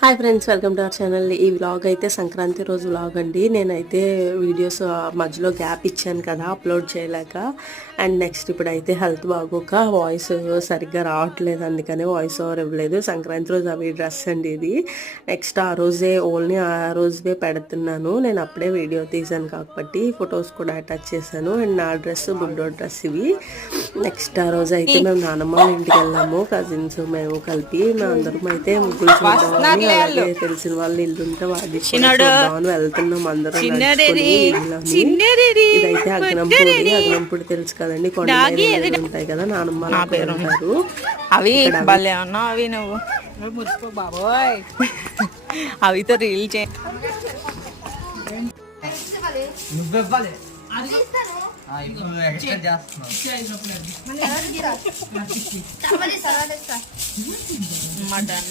Hi friends, welcome to our channel. ఈ vlog అయితే సంక్రాంతి రోజు వ్లాగ్ అండి. నేనైతే వీడియోస్ మధ్యలో గ్యాప్ ఇచ్చాను కదా అప్లోడ్ చేయలేక. అండ్ నెక్స్ట్ ఇప్పుడైతే హెల్త్ బాగోక వాయిస్ సరిగ్గా రావట్లేదు, అందుకనే వాయిస్ ఓవర్ ఇవ్వలేదు. సంక్రాంతి రోజు అవి డ్రెస్ అండి ఇది. నెక్స్ట్ ఆ రోజే ఓన్లీ ఆ రోజే పెడుతున్నాను. నేను అప్పుడే వీడియో తీసాను కాబట్టి ఫొటోస్ కూడా అటాచ్ చేశాను. అండ్ నా డ్రెస్ బుడ్డో డ్రెస్ ఇవి. నెక్స్ట్ ఆ రోజు అయితే మేము నానమ్మ వాళ్ళ ఇంటికి వెళ్ళాము, కజిన్స్ మేము కలిపి. మేము అందరం అయితే ముగ్గులు చూద్దామని, అలాగే తెలిసిన వాళ్ళు ఇల్లు ఉంటే వాళ్ళు చూద్దామని వెళ్తున్నాం అందరం. ఇదైతే అగ్నంపూడి తెలుసు కదండి, కొండ ఉంటాయి కదా, నానమ్మ పేరు ఉంటారు అవి. అవి నువ్వు బాబోయ్ అవితో రీల్ చే మటన్